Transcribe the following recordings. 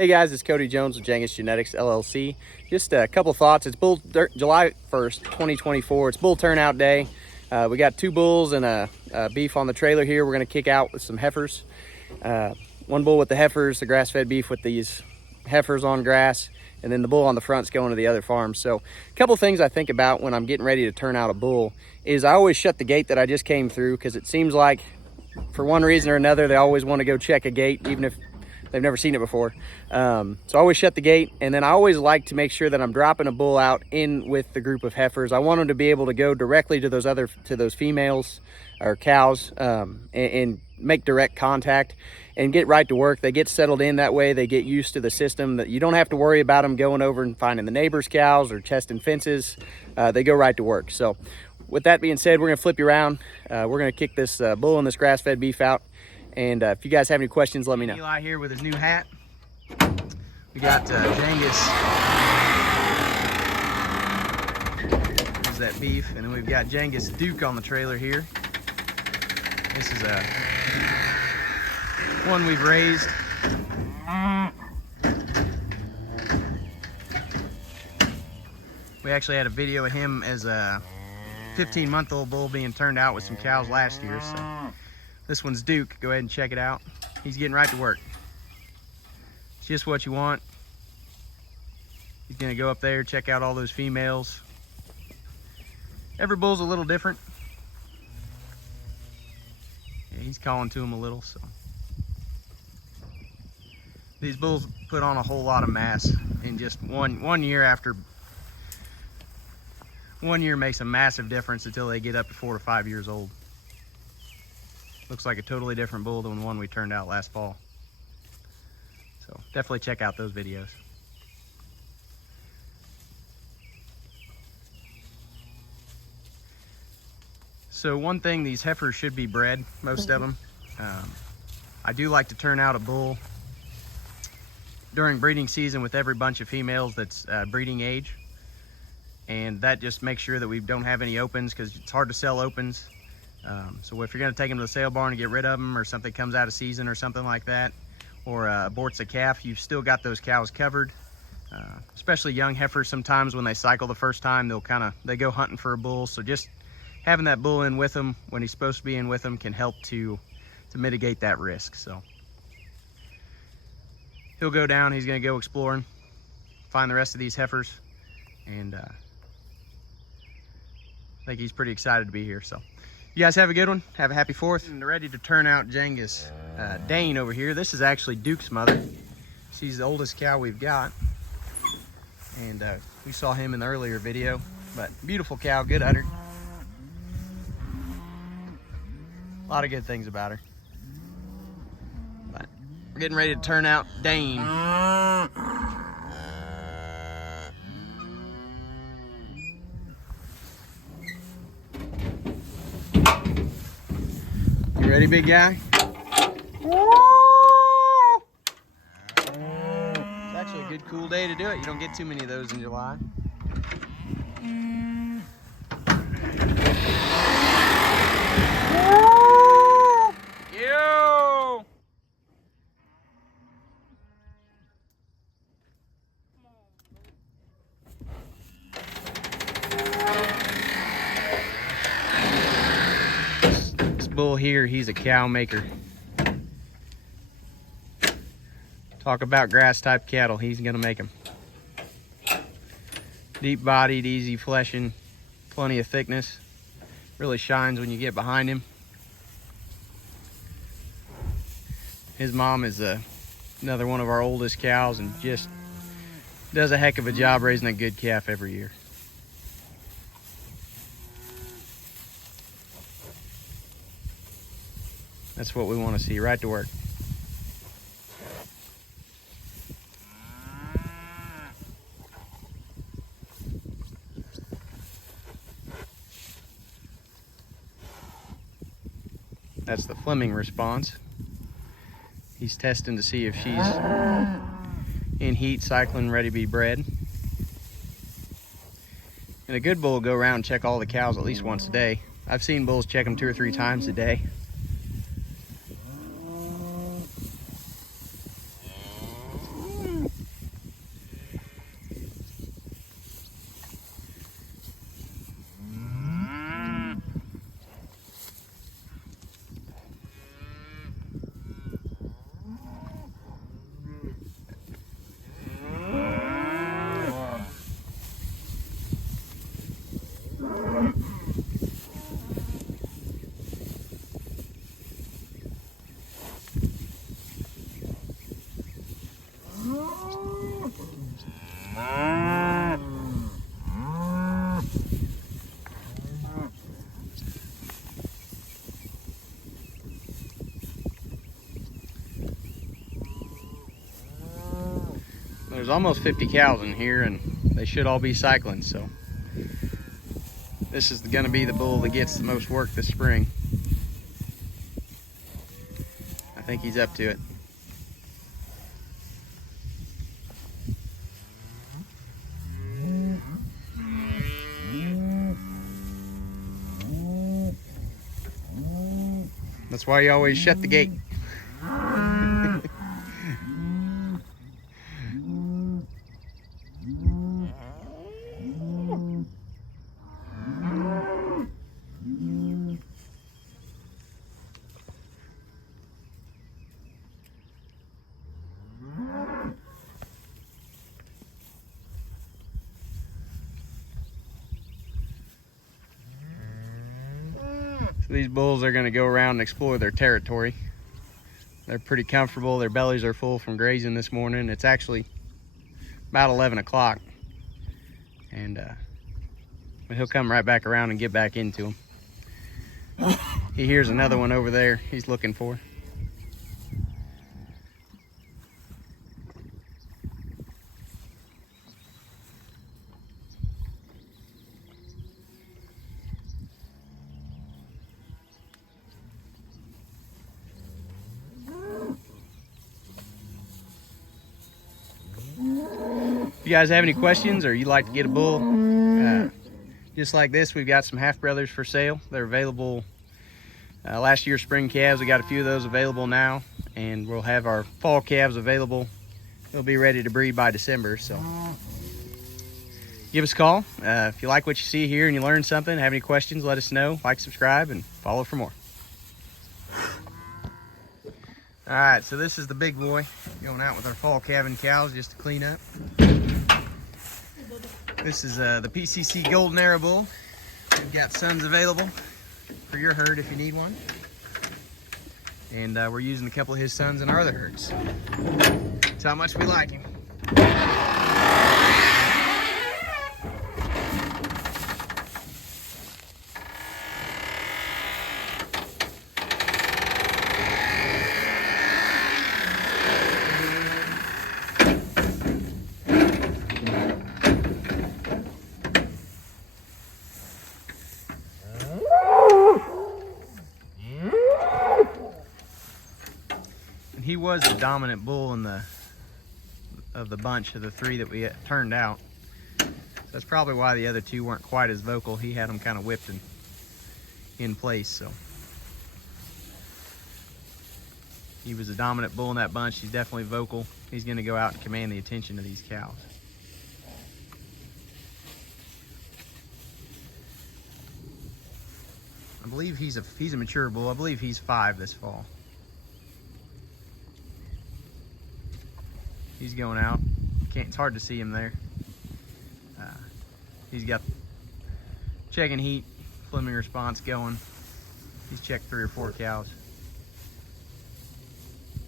Hey guys, it's Cody Jones with Angus Genetics LLC. Just a couple thoughts. It's July 1st, 2024. It's bull turnout day. We got two bulls and a beef on the trailer here. We're going to kick out with some heifers. One bull with the heifers, the grass-fed beef with these heifers on grass, and then the bull on the front's going to the other farm. So a couple things I think about when I'm getting ready to turn out a bull is I always shut the gate that I just came through, because it seems like for one reason or another they always want to go check a gate even if they've never seen it before. So I always shut the gate, and then I always like to make sure that I'm dropping a bull out in with the group of heifers. I want them to be able to go directly to those females or cows, and make direct contact and get right to work. They get settled in that way. They get used to the system, that you don't have to worry about them going over and finding the neighbors' cows or testing fences. They go right to work. So with that being said, we're gonna flip you around. We're gonna kick this bull and this grass-fed beef out. And if you guys have any questions, let me know. Eli here with his new hat. We got Angus. There's that beef. And then we've got Angus Duke on the trailer here. This is one we've raised. We actually had a video of him as a 15-month-old bull being turned out with some cows last year. So this one's Duke. Go ahead and check it out. He's getting right to work. It's just what you want. He's gonna go up there, check out all those females. Every bull's a little different. Yeah, he's calling to them a little, so. These bulls put on a whole lot of mass in just one year. After 1 year makes a massive difference until they get up to 4 to 5 years old. Looks like a totally different bull than the one we turned out last fall. So definitely check out those videos. So one thing, these heifers should be bred, most of them. I do like to turn out a bull during breeding season with every bunch of females that's breeding age. And that just makes sure that we don't have any opens, because it's hard to sell opens. So if you're going to take them to the sale barn and get rid of them, or something comes out of season or something like that, or aborts a calf, you've still got those cows covered. Especially young heifers, sometimes when they cycle the first time, they go hunting for a bull. So just having that bull in with them when he's supposed to be in with them can help to mitigate that risk. So he'll go down, he's going to go exploring, find the rest of these heifers, and I think he's pretty excited to be here. So you guys have a good one. Have a happy 4th. And ready to turn out Angus Dane over here. This is actually Duke's mother. She's the oldest cow we've got. And we saw him in the earlier video. But beautiful cow, good udder. A lot of good things about her. But we're getting ready to turn out Dane. You ready, big guy? It's actually a good cool day to do it. You don't get too many of those in July. Yo! Bull here, he's a cow maker. Talk about grass type cattle, he's gonna make them. Deep bodied, easy fleshing, plenty of thickness. Really shines when you get behind him. His mom is another one of our oldest cows, and just does a heck of a job raising a good calf every year. That's what we want to see, right to work. That's the Fleming response. He's testing to see if she's in heat, cycling, ready to be bred. And a good bull will go around and check all the cows at least once a day. I've seen bulls check them 2 or 3 times a day. There's almost 50 cows in here, and they should all be cycling, so this is going to be the bull that gets the most work this spring. I think he's up to it. That's why you always shut the gate. So these bulls are going to go around and explore their territory. They're pretty comfortable. Their bellies are full from grazing this morning. It's actually about 11 o'clock. And he'll come right back around and get back into them. He hears another one over there he's looking for. If you guys have any questions or you'd like to get a bull just like this, we've got some half brothers for sale. They're available last year's spring calves. We got a few of those available now, and we'll have our fall calves available. They'll be ready to breed by December, so give us a call. If you like what you see here and you learn something, have any questions, let us know. Like, subscribe, and follow for more. All right, so this is the big boy going out with our fall calving cows just to clean up. This is the PCC Golden Era Bull. We've got sons available for your herd if you need one. And we're using a couple of his sons in our other herds. That's how much we like him. He was the dominant bull in of the bunch of the three that we turned out. That's probably why the other two weren't quite as vocal. He had them kind of whipped in place. So he was a dominant bull in that bunch. He's definitely vocal. He's going to go out and command the attention of these cows. I believe he's a mature bull. I believe he's 5 this fall. He's going out. It's hard to see him there. He's got checking heat, fleming response going. He's checked 3 or 4 cows.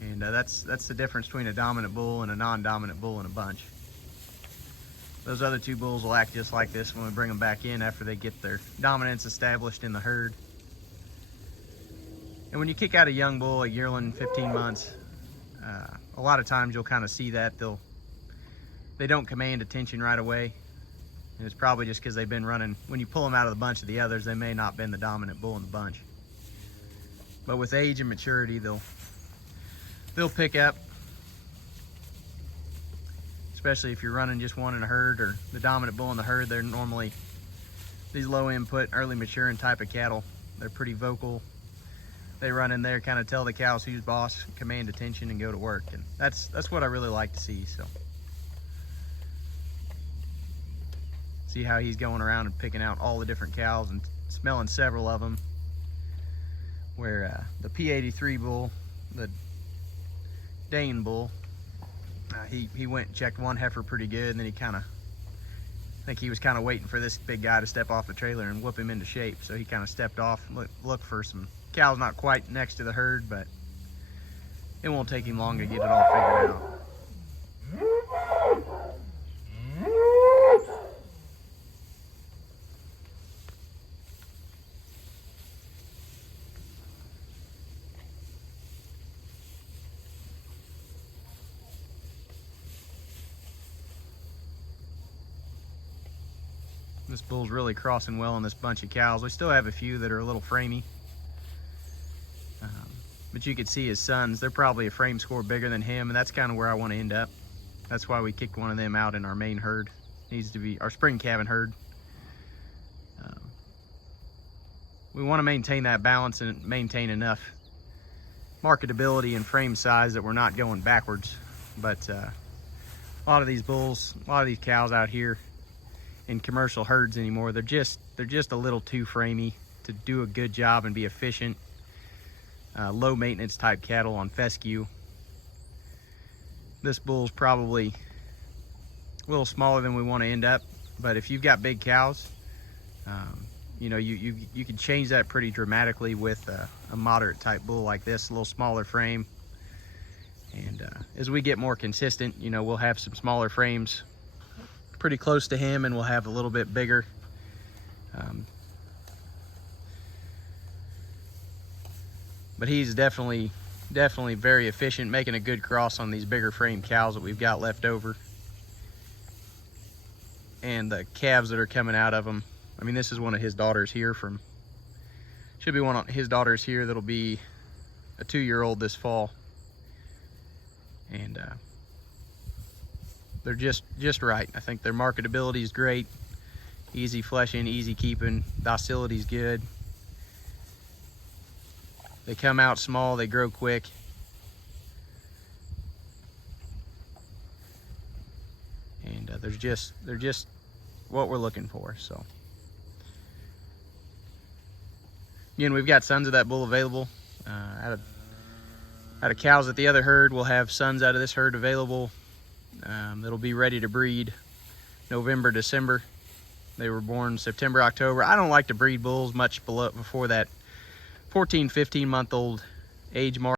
And that's the difference between a dominant bull and a non-dominant bull in a bunch. Those other 2 bulls will act just like this when we bring them back in after they get their dominance established in the herd. And when you kick out a young bull, a yearling, 15 months, a lot of times you'll kind of see that they don't command attention right away. And it's probably just because they've been running. When you pull them out of the bunch of the others, they may not have been the dominant bull in the bunch. But with age and maturity, they'll pick up. Especially if you're running just one in a herd or the dominant bull in the herd. They're normally these low input, early maturing type of cattle. They're pretty vocal. They run in there, kind of tell the cows who's boss, command attention, and go to work. And that's what I really like to see. So see how he's going around and picking out all the different cows and smelling several of them. Where the P83 bull, the Dane bull, he went and checked one heifer pretty good, and then I think he was kind of waiting for this big guy to step off the trailer and whoop him into shape. So he kind of stepped off and looked for some cows not quite next to the herd, but it won't take him long to get it all figured out. This bull's really crossing well in this bunch of cows. We still have a few that are a little framey. But you can see his sons, they're probably a frame score bigger than him, and that's kind of where I want to end up. That's why we kicked one of them out in our main herd. Needs to be our spring calving herd. We want to maintain that balance and maintain enough marketability and frame size that we're not going backwards. But a lot of these bulls, a lot of these cows out here in commercial herds anymore, they're just a little too framey to do a good job and be efficient. Low maintenance type cattle on fescue. This bull's probably a little smaller than we want to end up, but if you've got big cows, you know, you can change that pretty dramatically with a moderate type bull like this, a little smaller frame. And as we get more consistent, you know, we'll have some smaller frames pretty close to him, and we'll have a little bit bigger. But he's definitely very efficient, making a good cross on these bigger frame cows that we've got left over. And the calves that are coming out of him, I mean, this is one of his daughters here from, should be one of his daughters here that'll be a 2-year-old this fall. And they're just right. I think their marketability is great. Easy fleshing, easy keeping, docility is good. They come out small, they grow quick. And they're just what we're looking for. So again, we've got sons of that bull available. Out of cows at the other herd, we'll have sons out of this herd available. That'll be ready to breed November, December. They were born September, October. I don't like to breed bulls much before that 14, 15-month-old age mark.